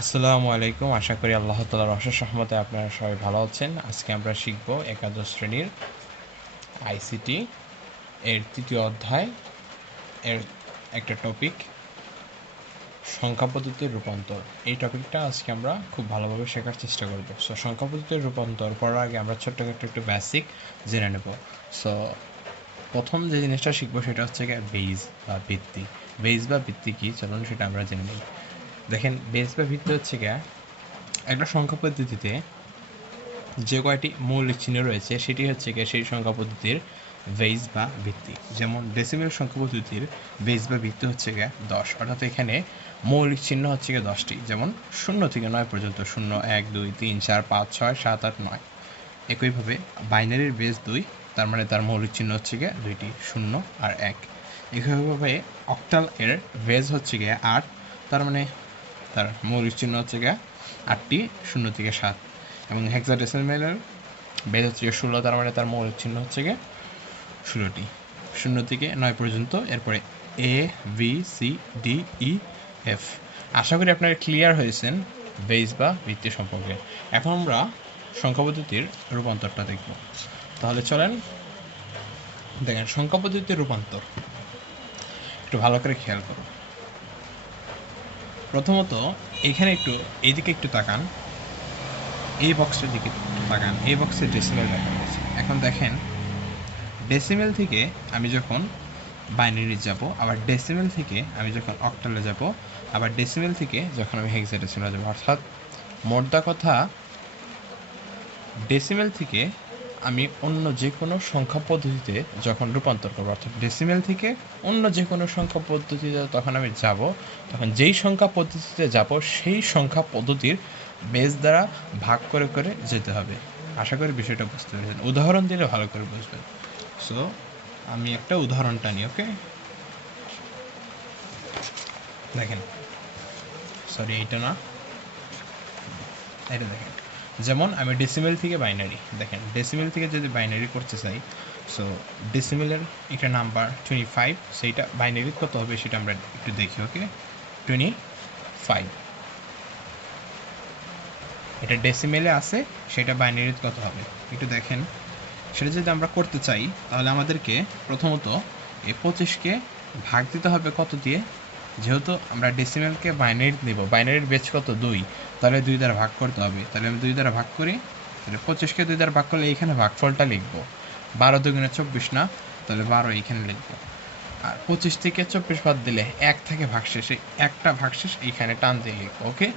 আসসালামু আলাইকুম। আশা করি আল্লাহ তাআলার অশেষ রহমতে আপনারা সবাই ভালো আছেন। আজকে আমরা শিখব একাদশ শ্রেণীর আইসিটি এর তৃতীয় অধ্যায় এর একটা টপিক, সংখ্যা পদ্ধতির রূপান্তর। এই টপিকটা আজকে আমরা খুব ভালোভাবে শেখার চেষ্টা করব। সো সংখ্যা পদ্ধতির রূপান্তর করার আগে আমরা ছোট্টখাট্ট একটু বেসিক জেনে নেব। সো প্রথম যে জিনিসটা শিখবো সেটা হচ্ছে বেজ বা ভিত্তি। বেজ বা ভিত্তি কী, চলুন সেটা আমরা জেনে নিই। দেখেন, বেজ বা ভিত্তি হচ্ছে একটা সংখ্যা পদ্ধতিতে যে কয়টি মৌলিক চিহ্ন রয়েছে সেটি হচ্ছে সেই সংখ্যা পদ্ধতির বেজ বা ভিত্তি। যেমন ডেসিমেল সংখ্যা পদ্ধতির বেজ বা ভিত্তি হচ্ছে 10, অর্থাৎ এখানে মৌলিক চিহ্ন হচ্ছে 10টি। যেমন 0 থেকে 9 পর্যন্ত 0, 1, 2, 3, 4, 5, 6, 7, 8, 9। একইভাবে বাইনারির বেজ 2, তার মানে তার মৌলিক চিহ্ন হচ্ছে 2টি, 0 আর 1। একইভাবে অক্টাল এর বেজ হচ্ছে 8, তার মানে তার মৌলিক চিহ্ন হচ্ছে 8টি, 0 থেকে 7। এবং হেক্সাডেসিমেলের বেজ হচ্ছে 16, তার মানে তার মৌলিক চিহ্ন হচ্ছে 16টি, 0 থেকে 9 পর্যন্ত। এরপরে এ, বি, সি, ডি, ই, এফ। আশা করি আপনারা ক্লিয়ার হয়েছেন বেজ বা ভিত্তি সম্পর্কে। এখন আমরা সংখ্যা পদ্ধতির রূপান্তরটা দেখব। তাহলে চলেন দেখেন সংখ্যা পদ্ধতির রূপান্তর একটু ভালো করে খেয়াল করো। প্রথমত এখানে একটু এইদিকে একটু তাকান, এই বক্সের দিকে তাকান, এই বক্সে ডেসিমেল দেখা হয়েছে। এখন দেখেন, ডেসিমেল থেকে আমি যখন বাইনারি যাব, আবার ডেসিমেল থেকে আমি যখন অক্টালে যাব, আবার ডেসিমেল থেকে যখন আমি হেক্সাডেসিমেলে যাব, অর্থাৎ মোদ্দা কথা ডেসিমেল থেকে আমি অন্য যে কোনো সংখ্যা পদ্ধতিতে যখন রূপান্তর করবো, অর্থাৎ ডেসিমেল থেকে অন্য যে কোনো সংখ্যা পদ্ধতিতে তখন আমি যাব, তখন যেই সংখ্যা পদ্ধতিতে যাব সেই সংখ্যা পদ্ধতির বেস দ্বারা ভাগ করে করে যেতে হবে। আশা করি বিষয়টা বুঝতে পেরেছেন। উদাহরণ দিলে ভালো করে বুঝবেন। সো আমি একটা উদাহরণটা নিই। ওকে, দেখেন, সরি এইটা না, এটা দেখেন। যেমন আমি ডেসিমেল থেকে বাইনারি, দেখেন ডেসিমেল থেকে যদি বাইনারি করতে চাই, সো ডেসিমেলের একটা নাম্বার 25, সেইটা বাইনারি কত হবে সেটা আমরা একটু দেখি। ওকে, 25 এটা ডেসিমেলে আছে, সেটা বাইনারি কত হবে একটু দেখেন। সেটা যদি আমরা করতে চাই তাহলে আমাদেরকে প্রথমত এই 25কে ভাগ দিতে হবে কত দিয়ে, যেহেতু আমরা ডেসিমেলকে বাইনারি নেব, বাইনারির বেচ কত 2, তাহলে 2 দ্বারা ভাগ করতে হবে। তাহলে আমি 2 দ্বারা ভাগ করি, তাহলে 25কে 2 দ্বারা ভাগ করলে এইখানে ভাগফলটা লিখবো 12 দুগুণে 24 না, তাহলে 12 এইখানে লিখবো। আর 25 থেকে 24 বাদ দিলে 1 থাকে ভাগশেষ, এই একটা ভাগশেষ এইখানে টান দিয়ে লিখবো। ওকে,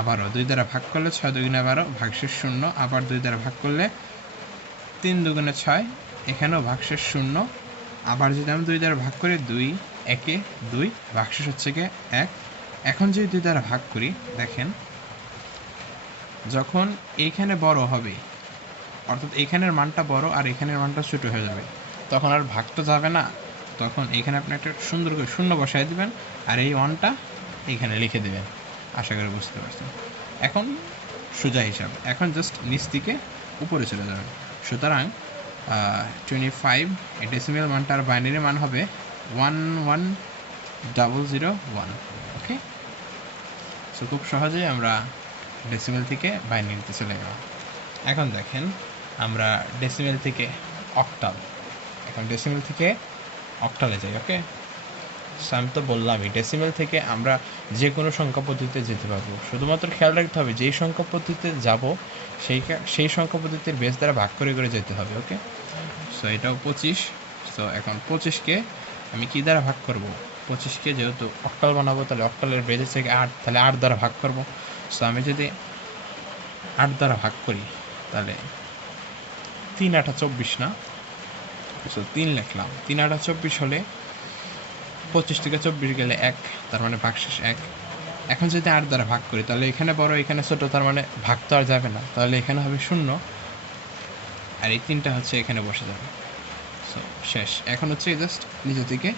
আবারও 2 দ্বারা ভাগ করলে 6 দুগুণে 12, ভাগশেষ 0। আবার 2 দ্বারা ভাগ করলে 3 দুগুণে 6, এখানেও ভাগশেষ 0। আবার যদি আমি 2 দ্বারা ভাগ করি, 2 একে 2, ভাগশেষ হচ্ছে 1। এখন যদি 2 দ্বারা ভাগ করি, দেখেন যখন এইখানে বড় হবে, অর্থাৎ এখানের মানটা বড় আর এখানের মানটা ছোট হয়ে যাবে, তখন আর ভাগ তো যাবে না, তখন এখানে আপনি একটা সুন্দর করে শূন্য বসায় দিবেন আর এই ওয়ানটা এইখানে লিখে দেবেন। আশা করি বুঝতে পারছেন। এখন সোজা হিসাব, এখন জাস্ট নিচ থেকে উপরে চলে যাবেন। সুতরাং 25 এই ডেসিমেল মানটার বাইনারি মান হবে 11001। ওকে, সো খুব সহজেই আমরা ডেসিমেল থেকে বাইনারিতে চলে গেলাম। এখন দেখেন আমরা ডেসিমেল থেকে অক্টাল, এখন ডেসিমেল থেকে অক্টালে যাই। ওকে, সো আমি তো বললামই ডেসিমেল থেকে আমরা যে কোনো সংখ্যা পদ্ধতিতে যেতে পারবো, শুধুমাত্র খেয়াল রাখতে হবে যেই সংখ্যা পদ্ধতিতে যাব সেই সংখ্যা পদ্ধতির বেস দ্বারা ভাগ করে করে যেতে হবে। ওকে, সো এটাও 25। সো এখন 25কে আমি কী দ্বারা ভাগ করব, 25কে যেহেতু অক্টাল বানাবো, তাহলে অক্টালের বেস থেকে 8, তাহলে 8 দ্বারা ভাগ করব। সো আমি যদি 8 দ্বারা ভাগ করি তাহলে 3 8 24 না, সো 3 লিখলাম। 3 8 24 হলে 25 থেকে 24 গেলে 1, তার মানে ভাগশেষ 1। এখন যদি 8 দ্বারা ভাগ করি তাহলে এখানে বড় এখানে ছোট, তার মানে ভাগ তো আর যাবে না, তাহলে এখানে হবে 0 আর এই 3টা হচ্ছে এখানে বসে যাবে। সো শেষ। এখন হচ্ছে জাস্ট নিচে থেকে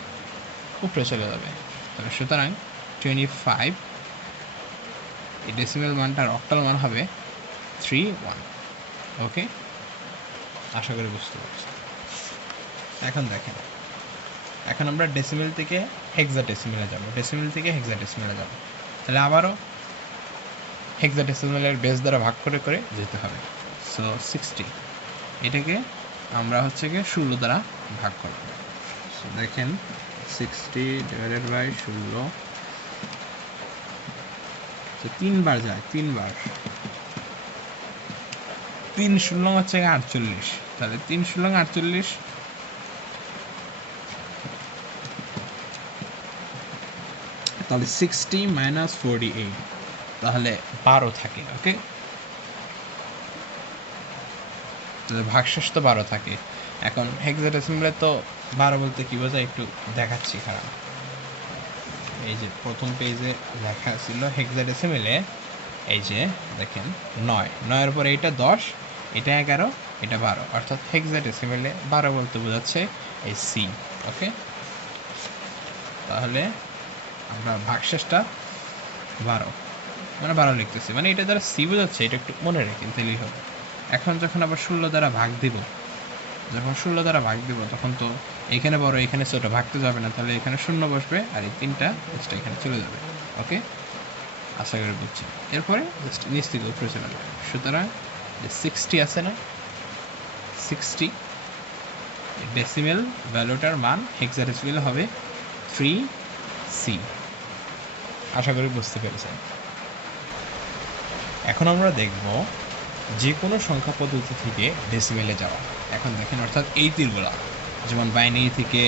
উপরে চলে যাবে। তাহলে সুতরাং 25 এই ডেসিমেল মানটার অক্টাল মান হবে 31। ওকে, আশা করি বুঝতে পারছি। এখন দেখেন, এখন আমরা ডেসিমেল থেকে হেক্সাডেসিমেলে যাব, ডেসিমেল থেকে হেক্সাডেসিমেলে যাব। তাহলে আবারও হেক্সাডেসিমেলের বেস দ্বারা ভাগ করে করে যেতে হবে। সো 60 এটাকে আমরা হচ্ছে গিয়ে 16 দ্বারা ভাগ করব। সো দেখেন 60 ডিভাইডেড বাই 16, তো 3 বার যায়, 3 বার, 3 16 হচ্ছে 48, তাহলে 3 16 48, তাহলে 60 মাইনাস 48, তাহলে 12 থাকে। ওকে, তাহলে ভাগশেষ তো 12 থাকে। এখন হেক্সাডেসিমেলে তো 12 বলতে কি বোঝায় একটু দেখাচ্ছি, খারাপ। এই যে প্রথম পেজে লেখা ছিল হেক্সাডেসিমেলে, এই যে দেখেন 9, 9-এর পরে এটা 10, এটা 11, এটা 12, অর্থাৎ হেক্সাডেসিমেলে 12 বলতে বোঝাচ্ছে এই সি। ওকে, তাহলে আমরা ভাগশেষটা 12 মানে 12 লিখতেছি, মানে এটা দ্বারা সি বোঝাচ্ছে, এটা একটু মনে রেখে দিলেই হবে। এখন যখন আবার 16 দ্বারা ভাগ দিব, তখন তো এখানে বড় এখানে ছোট, ভাগতে যাবে না, তাহলে এখানে 0 বসবে আর এই 3টা জাস্ট এখানে চলে যাবে। ওকে, আশা করি বুঝছি। এরপরে জাস্ট নিচ থেকে উপরে চলে যাবে। সুতরাং 60 আছে না, 60 ডেসিমেল ভ্যালুটার মান হেক্সাডেসিমেল হবে 3C। আশা করি বুঝতে পেরেছেন। এখন আমরা দেখব যে কোনো সংখ্যা পদ্ধতি থেকে ডেসিমেলে যাওয়া। এখন দেখেন, অর্থাৎ এই তীরগুলা, যেমন বাইনারি থেকে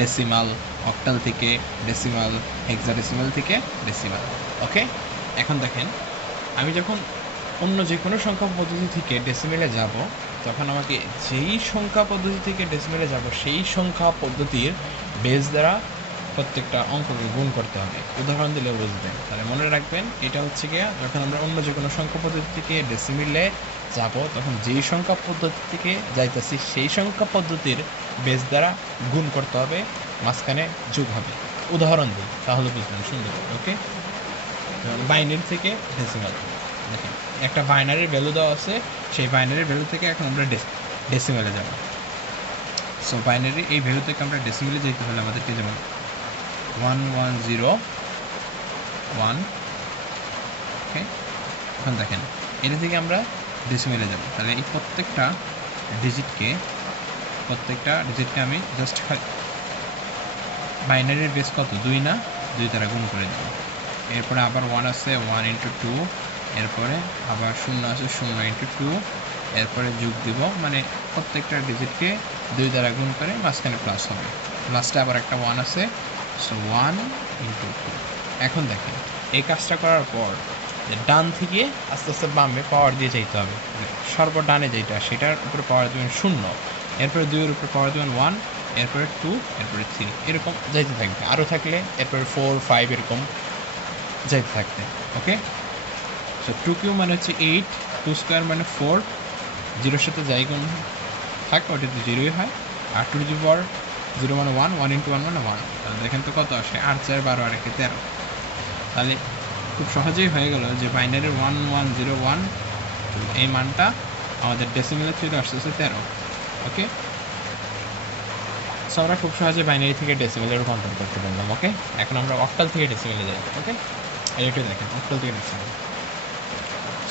ডেসিমাল, অক্টাল থেকে ডেসিমাল, হেক্সাডেসিমাল থেকে ডেসিমাল। ওকে, এখন দেখেন, আমি যখন অন্য যে কোনো সংখ্যা পদ্ধতি থেকে ডেসিমেলে যাব, তখন আমাকে যেই সংখ্যা পদ্ধতি থেকে ডেসিমেলে যাব সেই সংখ্যা পদ্ধতির বেস দ্বারা প্রত্যেকটা অঙ্ককে গুণ করতে হবে। উদাহরণ দিলে বুঝবেন, তাহলে মনে রাখবেন, এটা হচ্ছে গিয়ে যখন আমরা অন্য যে কোনো সংখ্যা পদ্ধতি থেকে ডেসিমেলে যাব, তখন যেই সংখ্যা পদ্ধতি থেকে যাইতেছি সেই সংখ্যা পদ্ধতির বেস দ্বারা গুণ করতে হবে, মাঝখানে যোগ হবে। উদাহরণ দিই তাহলে বুঝবেন সুন্দর। ওকে, বাইনারি থেকে ডেসিমাল, দেখেন একটা বাইনারির ভ্যালু দেওয়া আছে, সেই বাইনারির ভ্যালু থেকে এখন আমরা ডেসিমেলে যাব। সো বাইনারি এই ভ্যালু থেকে আমরা ডেসিমেলে যেতে হলে আমাদেরকে যেমন 1101, ওকে, এখন দেখেন এটা থেকে আমরা ডেসিমেলে যাব, তাহলে এই প্রত্যেকটা ডিজিটকে আমি জাস্ট বাইনারির বেস কত, 2 না, 2 দ্বারা গুণ করে দেব। এরপরে আবার 1 আছে, 1 × 2, এরপরে আবার 0 আছে, 0 × 2, এরপরে যোগ দিব, মানে প্রত্যেকটা ডিজিটকে 2 দ্বারা গুণ করে মাঝখানে প্লাস হবে। লাস্টে আবার একটা 1 আছে, সো 1 × 2। এখন দেখেন এই কাজটা করার পর ডান থেকে আস্তে আস্তে বামে পাওয়ার দিয়ে যাইতে হবে। সর্বডানে যেটা, সেটার উপরে পাওয়ার দেবেন 0, এরপরে 2-এর উপরে পাওয়ার দেবেন 1, এরপরে 2, এরপরে 3, এরকম যাইতে থাকবে। আরও থাকলে এরপরে 4, 5 এরকম যাইতে থাকবে। ওকে, সো 2³ মানে হচ্ছে 8, 2² মানে 4, 0-এর সাথে যাই গুণ থাকে ওটা তো 0ই হয়, আর 2 টু দি পাওয়ার 0 মানে 1, 1 × 1 মানে 1। তাহলে দেখেন তো কত আসে, 8 4 12 আর 1 13। তাহলে খুব সহজেই হয়ে গেল যে বাইনারির 1101 এই মানটা আমাদের ডেসিমেলে চলে আসতেছে 13। ওকে, সো আমরা খুব সহজে বাইনারি থেকে ডেসিমেলে রূপান্তর করতে পারলাম। ওকে, এখন আমরা অক্টাল থেকে ডেসিমেলে যাই। ওকে, এইটা দেখেন অক্টাল থেকে ডেসিমেল।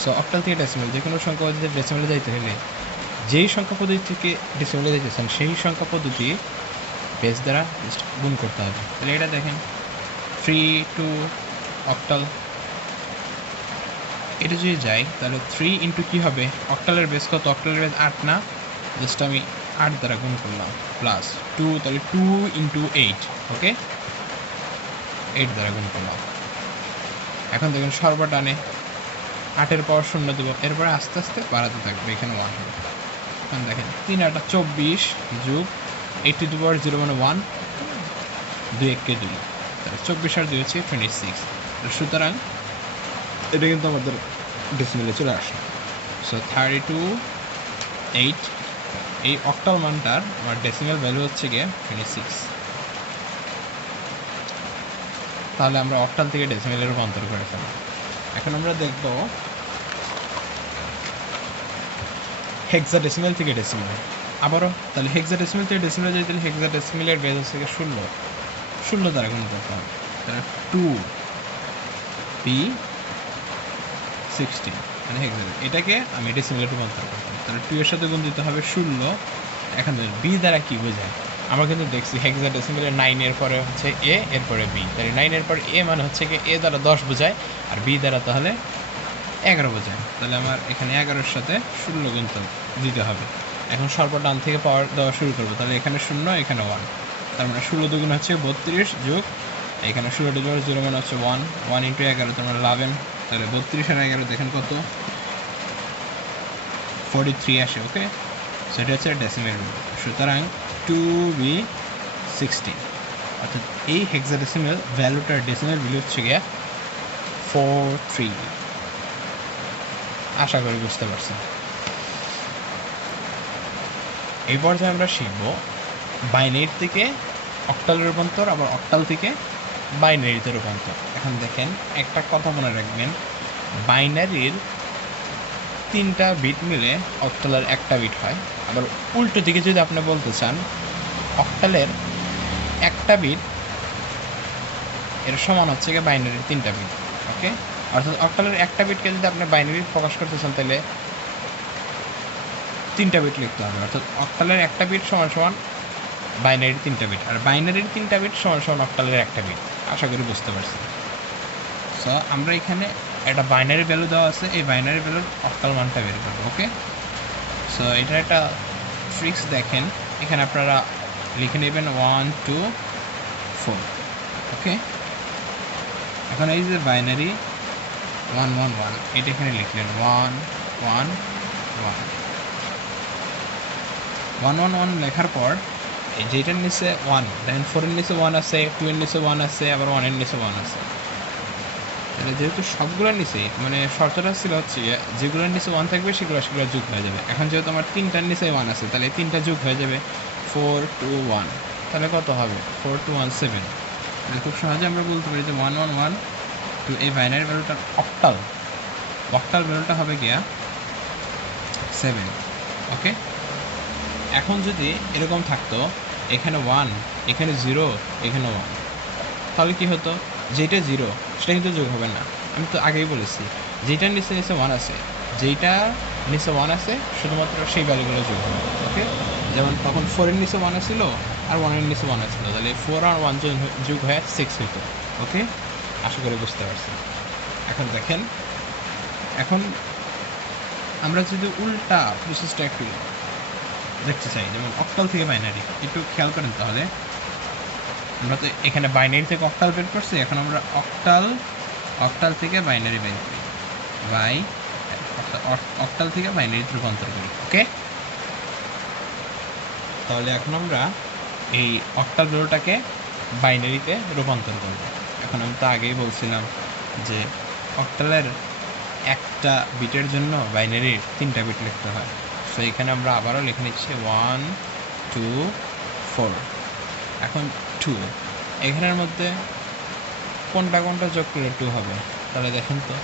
সো অক্টাল থেকে ডেসিমেল, যে কোনো সংখ্যা পদ্ধতিতে ডেসিমেলে যাইতে হলে যেই সংখ্যা পদ্ধতি থেকে ডেসিমেলে যাইতেছেন সেই সংখ্যা পদ্ধতি বেস দ্বারা গুণ করতে হবে। তাহলে এটা দেখেন 3 to অক্টাল, এটা যদি যাই তাহলে 3 × কী হবে, অক্টালের বেস কত, অক্টালের বেস 8 না, জাস্ট আমি 8 দ্বারা গুণ করলাম, প্লাস 2, তাহলে 2 × 8। ওকে, 8 দ্বারা গুণ করলাম। এখন দেখুন সর্বডানে 8-এর পাওয়ার 0 দেবো, এরপরে আস্তে আস্তে বাড়াতে থাকবে, এখানে 1 হবে। এখন দেখেন 3 8 24 যোগ 8 টু দি পাওয়ার 0 মানে 1, 2 1 কে 2, তাহলে 24 আর 2 হচ্ছে 26। সুতরাং এটা কিন্তু আমাদের ডেসিমেলে চলে আসে। সো 32.8 এই অক্টাল মানটার আমার ডেসিমেল ভ্যালু হচ্ছে গিয়ে 26। তাহলে আমরা অক্টাল থেকে ডেসিমেলে রূপান্তর করে ফেললাম। এখন আমরা দেখব হেক্সাডেসিমেল থেকে ডেসিমেল। আবারও তাহলে হেক্সাডেসিমেল থেকে ডেসিমেলে যাই, তাহলে হেক্সাডেসিমেলের বেস হচ্ছে 0 দ্বারা গুণ করতে হবে। তাহলে 2p 16 মানে হেক্সাডেসিমাল। এটাকে আমি ডেসিমেলে রূপান্তর করতাম, তাহলে 2 এর সাথে গুণ দিতে হবে 16। এখন বি দ্বারা কি বোঝায়? আমরা কিন্তু দেখছি হেক্সাডেসিমেলের 9 এর পরে হচ্ছে এ, এরপরে বি, তাহলে 9 এর পরে এ মানে হচ্ছে কি এ দ্বারা 10 বোঝায়, আর বি দ্বারা তাহলে 11 বোঝায়। তাহলে আমার এখানে 11-এর সাথে 16 গুণ দিতে হবে। এখন সর্ব ডান থেকে পাওয়ার দেওয়া শুরু করবো, তাহলে এখানে 0, এখানে 1, তার মানে 16 দুগুণ হচ্ছে 32 যোগ এখানে 16 যোগ 0 মানে হচ্ছে 1, 1 × 11 তার মানে 11, তাহলে 32 আর 11 দেখেন কত, 43 আসে। ওকে, সেটা হচ্ছে ডেসিমেল ভ্যালু। সুতরাং 2b16, অর্থাৎ এই হেক্সাডেসিমেল ভ্যালুটার ডেসিমেল ভ্যালু হচ্ছে গিয়া 43। আশা করি বুঝতে পারছেন। এই পর্যায়ে আমরা শিখব বাইনারি থেকে অক্টাল রূপান্তর, আবার অক্টাল থেকে বাইনারিতে রূপান্তর। এখন দেখেন একটা কথা মনে রাখবেন, বাইনারির 3টা বিট মিলে অক্টালের 1টা বিট হয়। আবার উল্টো দিকে যদি আপনি বলতে চান, অক্টালের 1টা বিট এর সমান হচ্ছে গিয়ে বাইনারির 3টা বিট। ওকে, অর্থাৎ অক্টালের 1টা বিটকে যদি আপনি বাইনারি প্রকাশ করতে চান, তাহলে 3টা বিট লিখতে হবে। অর্থাৎ অক্টালের 1টা বিট সমান সমান বাইনারির 3টা বিট, আর বাইনারির 3টা বিট সমান সমান অক্টালের 1টা বিট। আশা করি বুঝতে পারছি। সো আমরা এখানে একটা বাইনারি ভ্যালু দেওয়া আছে, এই বাইনারি ভ্যালুর অক্টাল মানটা বের করবো। ওকে, সো এটার একটা ট্রিক্স দেখেন, এখানে আপনারা লিখে নেবেন 1 2 4। ওকে, এখন এই যে বাইনারি 1 1 1, এটা এখানে লিখলেন 1 1 1 1 1 1 লেখার পর এই যেটার নিচে 1, দেখেন 4 এর নিচে 1 আছে, 2 এর নিচে 1 আছে, আবার 1 এর নিচে 1 আছে। তাহলে যেহেতু সবগুলোর নিচেই, মানে শর্তটা ছিল হচ্ছে যেগুলোর নিচে 1 থাকবে সেগুলো যোগ হয়ে যাবে। এখন যেহেতু আমার 3টার নিচে 1 আছে, তাহলে এই 3টা যোগ হয়ে যাবে 4 2 1, তাহলে কত হবে 4 2 1 7। তাহলে খুব সহজে আমরা বলতে পারি যে 1 1 1 তো এই বাইনারি ভ্যালুটার অক্টাল ভ্যালুটা হবে গিয়া 7। ওকে, এখন যদি এরকম থাকতো এখানে 1, এখানে 0, এখানে 1, তাহলে কি হতো, যেটা 0 সেটা কিন্তু যোগ হবে না। আমি তো আগেই বলেছি, যেটার নিচে 1 আছে, যেইটা নিচে 1 আছে শুধুমাত্র সেই ভ্যালুগুলো যোগ হবে। ওকে, যেমন তখন 4 এর নিচে 1 ছিল আর 1 এর নিচে 1 ছিল, তাহলে 4 আর 1 যোগ হয়ে 6 হতো। ওকে, আশা করি বুঝতে পারছি। এখন দেখেন, এখন আমরা যদি উল্টা প্রসেসটা একটু দেখতে চাই, যেমন অক্টাল থেকে বাইনারি, একটু খেয়াল করেন। তাহলে আমরা তো এখানে বাইনারি থেকে অক্টাল বের করছি, এখন আমরা অক্টাল থেকে বাইনারি বের করি, অক্টাল থেকে বাইনারিতে রূপান্তর করি। ওকে, তাহলে এখন আমরা এই অক্টাল ভ্যালুটাকে বাইনারিতে রূপান্তর করব। এখন আমি তো আগেই বলছিলাম যে অক্টালের 1টা বিটের জন্য বাইনারির 3টা বিট লিখতে হয়। সো এখানে আমরা আবারও লিখে নিচ্ছি 1 2 4। এখন 2, এখানের মধ্যে কোনটা যোগ করলে 2 হবে? তাহলে দেখেন তো,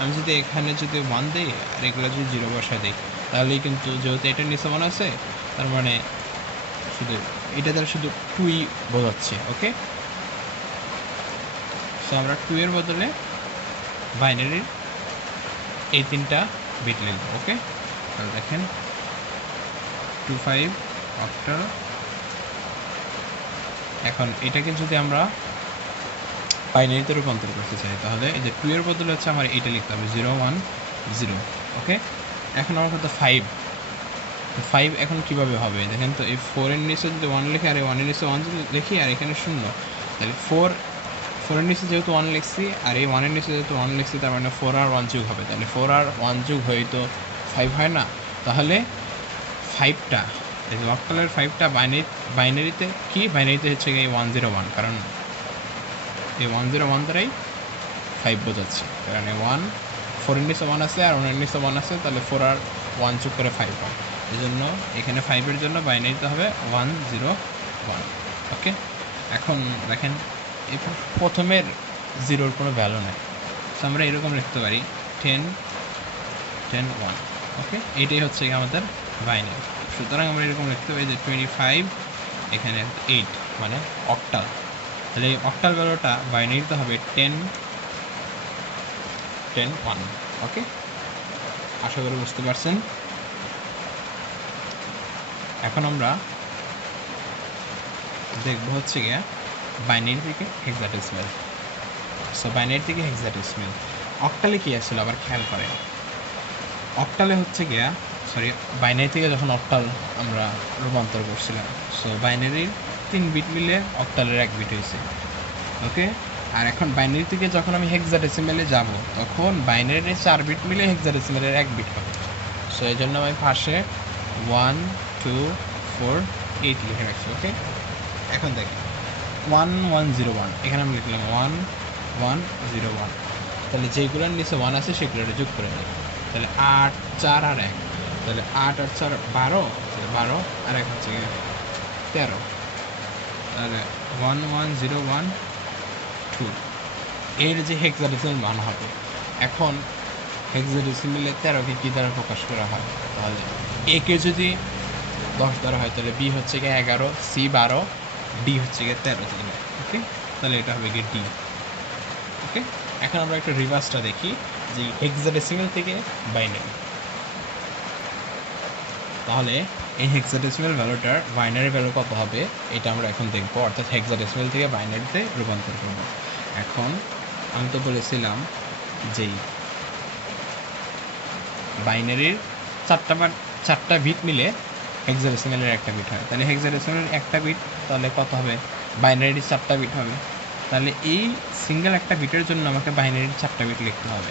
আমি যদি এখানে যদি 1 দিই আর এগুলো যদি 0 বসায় দিই, তাহলেই কিন্তু যেহেতু এটার নিচে 1 আছে, তার মানে শুধু এটা দ্বারা শুধু 2ই বোঝাচ্ছে। ওকে, সো আমরা 2 এর বদলে বাইনারির এই 3টা বিট লিখব। ওকে, তাহলে দেখেন 2 5 অক্টাল। এখন এটাকে যদি আমরা বাইনারিতে রূপান্তর করতে চাই, তাহলে এই যে 2 এর বদলে হচ্ছে আমার এইটা লিখতে হবে 0 1 0। ওকে, এখন আমার কথা 5। তো 5 এখন কীভাবে হবে দেখেন তো, এই 4 এর নিচে যদি 1 লিখে আর এই 1 এর নিচে 1 যদি লিখি আর এখানে 0, তাহলে 4 এর নিচে যেহেতু 1 লিখছি আর এই 1 এর নিচে যেহেতু 1 লিখছি, তার মানে 4 আর 1 যোগ হবে, তাহলে 4 আর 1 যোগ হয়ে তো 5 হয় না। তাহলে 5টা এই যে অক্টালের 5টা বাইনারিতে কি, বাইনারিতে হচ্ছে এই 101, কারণ এই 101 দ্বারাই 5 বোঝাচ্ছে, কারণ এই 4 এর নিচে 1 আছে আর 1 এর নিচে 1 আছে, তাহলে 4 আর 1 যোগ করে 5 হয়। এই জন্য এখানে 5 এর জন্য বাইনারিতে হবে 101। ওকে, এখন দেখেন এই প্রথমের 0-র কোনো ভ্যালু নেই, তো আমরা এরকম লিখতে পারি 10 10 1। ওকে, এটাই হচ্ছে আমাদের বাইনারি। সুতরাং আমরা এরকম লিখতে পারি যে 25 এখানে 8 মানে অক্টাল। তাহলে এই অক্টাল ভ্যালুটা বাইনারিতে হবে 10 10 1। ওকে, আশা করি বুঝতে পারছেন। এখন আমরা দেখবো হচ্ছে গিয়ে বাইনারি থেকে হেক্সাডেসিমাল। সো বাইনারি থেকে হেক্সাডেসিমাল অক্টালে কি আসলে আবার খেয়াল করেন। অক্টালে হচ্ছে গিয়া বাইনারি থেকে যখন অক্টাল আমরা রূপান্তর করছিলাম, সো বাইনারির 3 বিট মিলে অক্টালের 1 বিট হয়েছে। ওকে, আর এখন বাইনারি থেকে যখন আমি হেক্সাডেসিমালে যাব, তখন বাইনারির 4 বিট মিলে হেক্সাডেসিমালের 1 বিট হবে। সো এই জন্য আমি পাশে 1 2 4 8 লিখে রাখছি। ওকে, এখন দেখেন 1101, এখানে আমি লিখলাম 1101। তাহলে যেগুলোর নিচে 1 আছে সেগুলোর যোগ করে দেয়। তাহলে 8 4 আর 1, তাহলে 8 আর 4 12, 12 আর 1 হচ্ছে 13। তাহলে 11012 এর যে হেক্সাডেসিমাল মান হবে। এখন হেক্সাডেসিমালে 13কে কী দ্বারা প্রকাশ করা হয়? তাহলে এ কে যদি 10 দ্বারা হয়, তাহলে বি হচ্ছে গিয়ে 11, সি 12, ডি হচ্ছে গিয়ে 13। ওকে, তাহলে এটা হবে গিয়ে ডি। ওকে, এখন আমরা একটু রিভার্সটা দেখি যে হেক্সাডেসিমাল থেকে বাইনারি। তাহলে এই হেক্সাডেসিমাল ভ্যালুটার বাইনারি ভ্যালু কত হবে এটা আমরা এখন দেখব, অর্থাৎ হেক্সাডেসিমাল থেকে বাইনারিতে রূপান্তর করব। এখন আমি তো বলেছিলাম যেই বাইনারির 4টা বিট মিলে হেক্সাডেসিমালের 1টা বিট হয়। তাহলে হেক্সাডেসিমালের 1টা বিট তাহলে কত হবে? বাইনারির 4টা বিট হবে। তাহলে এই সিঙ্গেল একটা বিটের জন্য আমাকে বাইনারির 4টা বিট লিখতে হবে।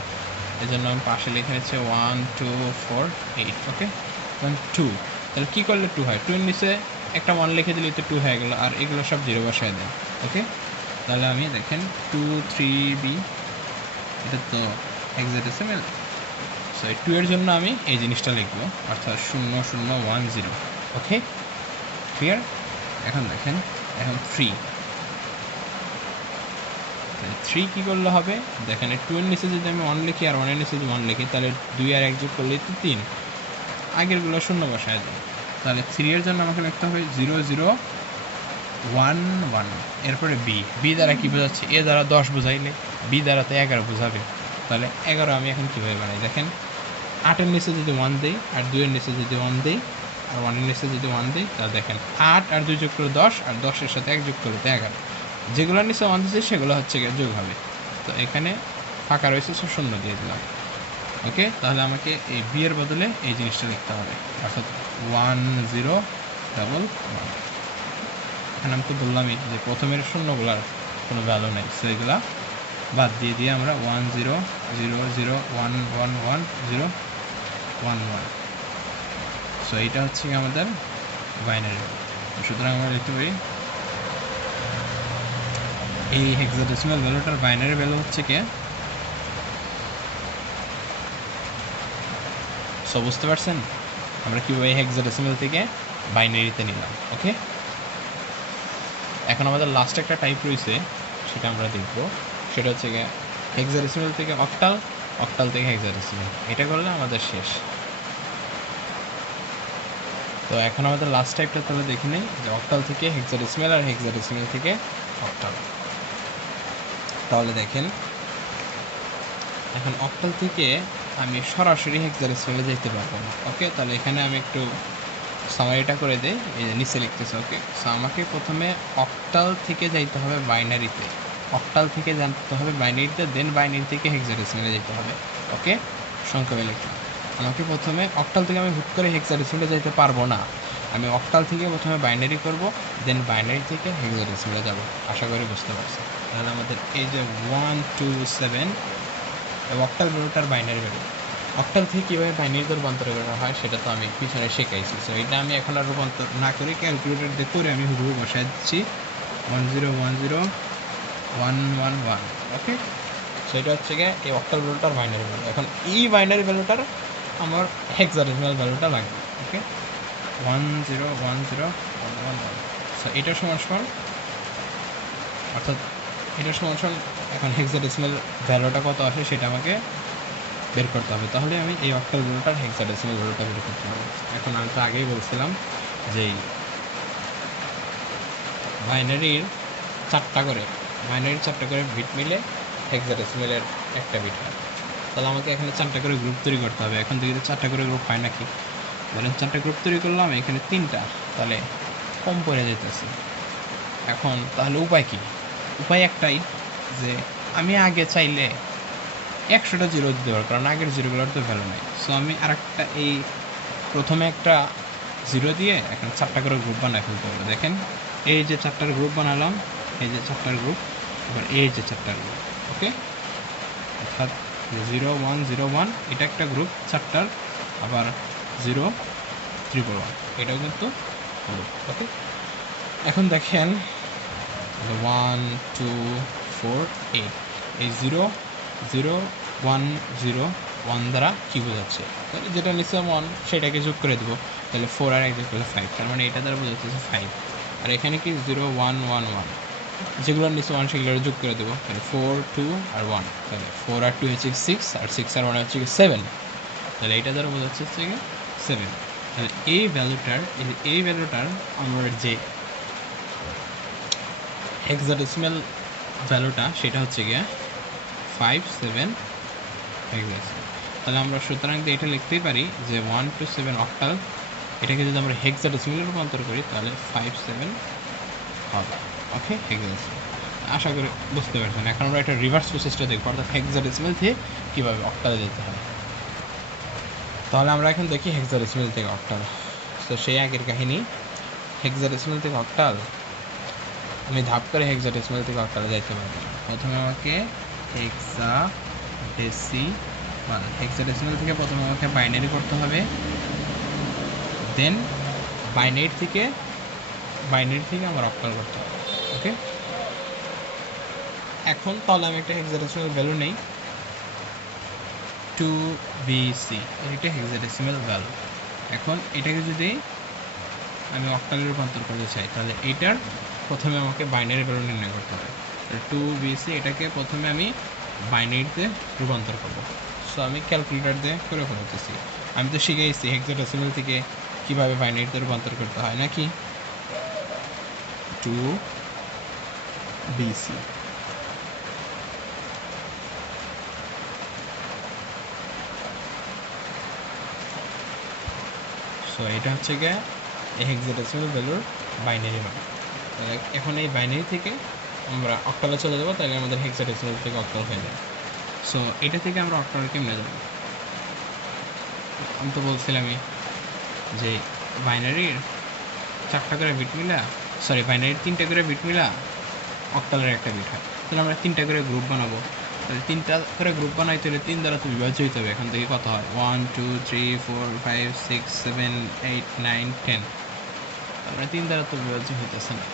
এই জন্য আমি পাশে লিখে নিচ্ছি 1 2 4 8। ওকে, 2, তাহলে কী করলে 2 হয়? 2 এর নিচে একটা 1 লিখে দিলেই তো 2 হয়ে গেল, আর এগুলো সব 0 বসায় দেয়। ওকে, তাহলে আমি দেখেন 2 3 বি, এটা তো হেক্সাডেসিমাল। সো এই 2 এর জন্য আমি এই জিনিসটা লিখবো, অর্থাৎ 0010। ওকে, ক্লিয়ার? এখন দেখেন, এখন 3 কী করলে হবে? দেখেন 2 এর নিচে যদি আমি 1 লিখি আর 1 এর নিচে যদি 1 লিখি, তাহলে 2 আর 1 যোগ করলেই তো 3, আগেরগুলো 0 বসায় দেয়। তাহলে 3 এর জন্য আমাকে লিখতে হবে 0011। এরপরে বি দ্বারা কী বোঝাচ্ছে? এ দ্বারা 10 বোঝাইলে বি দ্বারা তো 11 বোঝাবে। তাহলে 11 আমি এখন কীভাবে বানাই? দেখেন 8 এর নিচে যদি 1 দিই, আর 2 এর নিচে যদি 1 দিই, আর 1 এর নিচে যদি 1 দিই, তাহলে দেখেন 8 আর 2 যোগ করলে 10, আর 10-এর সাথে 1 যোগ করলে তো 11। যেগুলোর নিচে 1 দিচ্ছে সেগুলো হচ্ছে গিয়ে যোগ হবে। তো এখানে ফাঁকা রয়েছে, সো 0 দিয়ে দিলাম। ওকে, তাহলে আমাকে এই বি এর বদলে এই জিনিসটা লিখতে হবে, অর্থাৎ 1011। এখানে আমি তো বললামই যে প্রথমের শূন্যগুলার কোনো ভ্যালু নেই, সো এগুলা বাদ দিয়ে আমরা 1000111011। সো এইটা হচ্ছে কি আমাদের বাইনারি। সুতরাং আমরা লিখতে পারি এই হেক্সাডেসিমাল ভ্যালুটার বাইনারি ভ্যালু হচ্ছে কি। সো বুঝতে পারছেন আমরা কীভাবে হেক্সাডেসিমাল থেকে বাইনারিতে নিলাম। ওকে, এখন আমাদের লাস্ট একটা টাইপ রয়েছে, সেটা আমরা দেখব। সেটা হচ্ছে গিয়ে হেক্সাডেসিমাল থেকে অক্টাল, অক্টাল থেকে হেক্সাডেসিমাল। এটা করলে আমাদের শেষ। তো এখন আমাদের লাস্ট টাইপটা তাহলে দেখে নেই, যে অক্টাল থেকে হেক্সাডেসিমাল আর হেক্সাডেসিমাল থেকে অক্টাল। তাহলে দেখেন, এখন অক্টাল থেকে আমি সরাসরি হেক্সাডেসিমালে যেতে পারবো না। ওকে, তাহলে এখানে আমি একটু সামারিটা করে দিই, এই যে নিচে লিখতেছে। ওকে, সো আমাকে প্রথমে অক্টাল থেকে যাইতে হবে বাইনারিতে, অক্টাল থেকে জানতে হবে বাইনারিতে, দেন বাইনারি থেকে হেক্সাডেসিমালে যেতে হবে। ওকে, সংক্ষেপে লিখলাম, আমাকে প্রথমে অক্টাল থেকে আমি হুট করে হেক্সাডেসিমালে যেতে পারবো না। আমি অক্টাল থেকে প্রথমে বাইনারি করব, দেন বাইনারি থেকে হেক্সাডেসিমালে যাব। আশা করি বুঝতে পারছি। তাহলে আমাদের এই যে 1 2 7 অক্টাল ভ্যালুটার বাইনারি ভ্যালু, অক্টাল থেকে কীভাবে বাইনারিতে রূপান্তর করা হয় সেটা তো আমি পিছনে শেখাইছি। সো এটা আমি এখন আর রূপান্তর না করে ক্যালকুলেটর দিয়ে করে আমি হুবহু বসাই দিচ্ছি 10101111। ওকে, সো এটা হচ্ছে গিয়ে এই অক্টাল ভ্যালুটার বাইনারি ভ্যালু। এখন এই বাইনারি ভ্যালুটার আমার হেক্সাডেসিমাল ভ্যালুটা লাগবে। ওকে, 101011। সো এটার সমান অর্থাৎ এটার সমান এখন হেক্সাডেসিমাল ভ্যালুটা কত আসে সেটা আমাকে বের করতে হবে। তাহলে আমি এই অক্টাল ভ্যালুটার হেক্সাডেসিমাল ভ্যালুটা বের করতে হবে। এখন আমি তো আগেই বলছিলাম যে বাইনারির 4টা করে বিট মিলে হেক্সাডেসিমালের 1টা বিট হয়। তাহলে আমাকে এখানে 4টা করে গ্রুপ তৈরি করতে হবে। এখন দেখি 4টা করে গ্রুপ হয় নাকি। ধরেন 4টা গ্রুপ তৈরি করলাম, এখানে 3টা, তাহলে কম পড়ে যেতেছে। এখন তাহলে উপায় কি? উপায় একটাই, যে আমি আগে চাইলে 100টা জিরো দিতে পারবো, কারণ আগের জিরোগুলোর তো ভ্যালু নাই। সো আমি আরেকটা, এই প্রথমে একটা জিরো দিয়ে এখন 4টা করে গ্রুপ বানায় ফেলতে হবে। দেখেন, এই যে 4টার গ্রুপ বানালাম, এই যে 4টার গ্রুপ, এবার এই যে 4টার গ্রুপ। ওকে, অর্থাৎ 0101 এটা একটা গ্রুপ 4টার, আবার 0311 এটাও কিন্তু গ্রুপ। ওকে, এখন দেখেন 1 2 4 8, এই 00101 দ্বারা কী বোঝাচ্ছে? তাহলে যেটা নিচে 1 সেটাকে যোগ করে দেবো, তাহলে 4 আর 1 যোগ করলে 5, তার মানে এটা দ্বারা বোঝাচ্ছে 5। আর এখানে কি 0111, যেগুলোর নিচে 1 সেগুলো যোগ করে দেবো, তাহলে 4 2 আর 1, তাহলে 4 আর 2 হচ্ছে 6, আর 6 আর 1 হচ্ছে 7, তাহলে এটা দ্বারা বোঝাচ্ছে হচ্ছে 7। তাহলে এই ভ্যালুটার আমরা যে হেক্সাডেসিমাল ভ্যালুটা সেটা হচ্ছে গিয়ে 57 হেক্সাডেসিমাল। তাহলে আমরা সুতরাং এটা লিখতেই পারি যে 1 to 7 অক্টাল, এটাকে যদি আমরা হেক্সাডেসিমালে রূপান্তর করি তাহলে 57 হবে। ওকে, হেক্সাডেসিমাল। আশা করি বুঝতে পারছেন। এখন আমরা একটা রিভার্স প্রসেসটা দেখবো, অর্থাৎ হেক্সাডেসিমাল থেকে কীভাবে অক্টালে যেতে হয়। তাহলে আমরা এখন দেখি হেক্সাডেসিমাল থেকে অক্টাল। তো সেই আগের কাহিনী, হেক্সাডেসিমাল থেকে অক্টাল আমি ধাপ করে হেক্সাডেসিমাল থেকে অক্টালে যাইতে পারবো। প্রথমে আমাকে হেক্সাডেসিমাল থেকে প্রথমে আমাকে বাইনারি করতে হবে, দেন বাইনারি থেকে আমার অক্টাল করতে হবে। ওকে, এখন তাহলে আমি একটা হেক্সাডেসিমাল ভ্যালু নেই, 2BC, এটা হেক্সাডেসিমাল ভ্যালু। এখন এটাকে যদি আমি অক্টালে রূপান্তর করতে চাই, তাহলে এইটার প্রথমে আমাকে বাইনারি ভ্যালু নির্ণয় করতে হবে। 2BC এটাকে প্রথমে আমি বাইনারিতে রূপান্তর করবো। সো আমি ক্যালকুলেটর দিয়ে করে ফেলতেছি। আমি তো শিখেছি হেক্সাডেসিমাল থেকে কীভাবে বাইনারিতে রূপান্তর করতে হয় নাকি। 2BC, সো এটা হচ্ছে গিয়ে এই হেক্সাডেসিমাল ভ্যালুর বাইনারি মান। এখন এই বাইনারি থেকে আমরা অক্টালে চলে যাবো, তাহলে আমাদের হেক্সাডেসিমাল থেকে অক্টাল হয়ে যাবে। সো এটা থেকে আমরা অক্টালে কেমনে যাবো? আমি তো বলছিলামই যে বাইনারির 4টা করে বিট মিলা, বাইনারির 3টা করে বিট মিলা অক্টালের একটা বিট হয়। তাহলে আমরা 3টা করে গ্রুপ বানাবো। তাহলে 3টা করে গ্রুপ বানাইতে হলে 3 দ্বারা তো বিভাজ্য হইতে হবে। এখন থেকে কত হয়? 1 2 3 4 5 6 7 8 9 10, আমরা 3 দ্বারা তো বিভাজ্য হইতেছে না।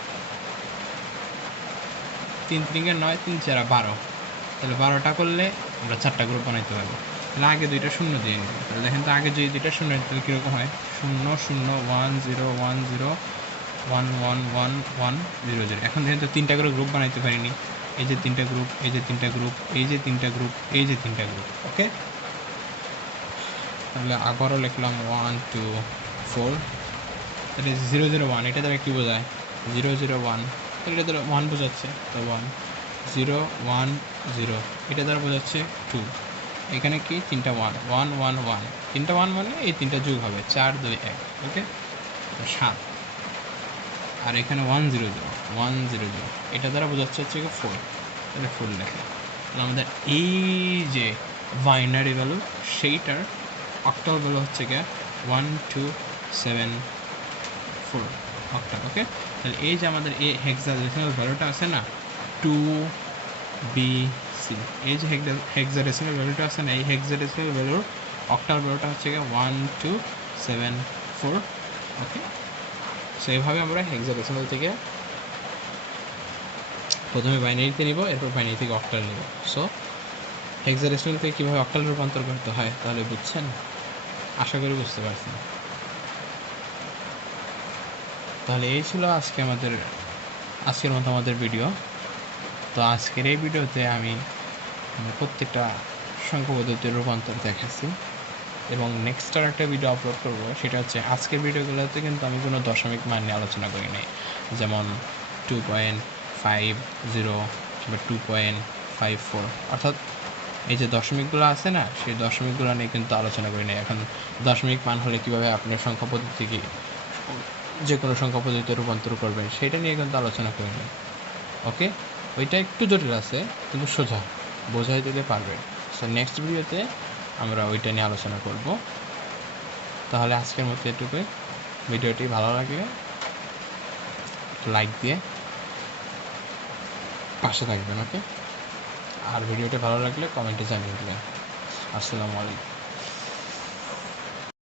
3 3 9, 3 4 12, তাহলে 12টা করলে আমরা 4টা গ্রুপ বানাইতে পারবো। তাহলে আগে 2টা শূন্য দিয়ে নিব। তাহলে দেখেন তো আগে যদি 2টা শূন্য তাহলে কীরকম হয়? 0 0 1 0 1 0 1 1 1 1 0 0। এখন দেখেন তো 3টা করে গ্রুপ বানাইতে পারিনি। এই যে 3টা গ্রুপ, এই যে 3টা গ্রুপ, এই যে 3টা গ্রুপ, এই যে 3টা গ্রুপ। ওকে, তাহলে আবারও লিখলাম 1 2 4, তাহলে 0 0 1 এটা দ্বারা কী বোঝায়? 0 0 1, তাহলে এটা দ্বারা 1 বোঝাচ্ছে, তো 1 0 1 0 এটা দ্বারা বোঝাচ্ছে 2। এখানে কি 3টা 1 1 1 1, 3টা 1 মানে এই 3টা যোগ হবে 4 2 1। ওকে, 7। আর এখানে 1 0 0 1 0 0 এটা দ্বারা বোঝাচ্ছে হচ্ছে 4, তাহলে 4 লেখা। তাহলে আমাদের এই যে বাইনারি ভ্যালু সেইটার অক্টাল ভ্যালু হচ্ছে গিয়ে 1 2 7 4 অক্টাল। ওকে, তাহলে এই যে আমাদের এই হেক্সাডেসিমাল ভ্যালুটা আছে না 2BC, এই যে হেক্সাডেসিমাল ভ্যালুটা আছে না, এই হেক্সাডেসিমাল ভ্যালুর অক্টাল ভ্যালুটা হচ্ছে গিয়ে 1 2 7 4। ওকে, সো এইভাবে আমরা হেক্সাডেসিমাল থেকে প্রথমে বাইনারিতে নিব, এরপর বাইনারি থেকে অক্টাল নিব। সো হেক্সাডেসিমাল থেকে কীভাবে অক্টালে রূপান্তর করতে হয় তাহলে বুঝছেন? আশা করি বুঝতে পারছেন। তাহলে এই ছিল আজকের মতো আমাদের ভিডিও। তো আজকের এই ভিডিওতে আমি প্রত্যেকটা সংখ্যা পদ্ধতির রূপান্তর দেখাচ্ছি, এবং নেক্সট আর একটা ভিডিও আপলোড করবো, সেটা হচ্ছে আজকের ভিডিওগুলোতে কিন্তু আমি কোনো দশমিক মান নিয়ে আলোচনা করি নাই, যেমন 2.50 বা 2.54, অর্থাৎ এই যে দশমিকগুলো আছে না, সেই দশমিকগুলো নিয়ে কিন্তু আলোচনা করি না। এখন দশমিক মান হলে কীভাবে আপনার সংখ্যা পদ্ধতিকে যে কোনো সংখ্যা পদ্ধতিতে রূপান্তর করবেন সেটা নিয়ে কিন্তু আলোচনা করি না। ওকে, ওইটা একটু জটিল আছে কিন্তু সোজা, বোঝাই দিলে পারবেন। সো নেক্সট ভিডিওতে আমরা ওইটা নিয়ে আলোচনা করব। তাহলে আজকের মতো এটুকুই। ভিডিওটি ভালো লাগলে লাইক দিয়ে পাশে থাকবেন। ওকে, আর ভিডিওটি ভালো লাগলে কমেন্টে জানিয়ে দেবেন। আসসালামু আলাইকুম।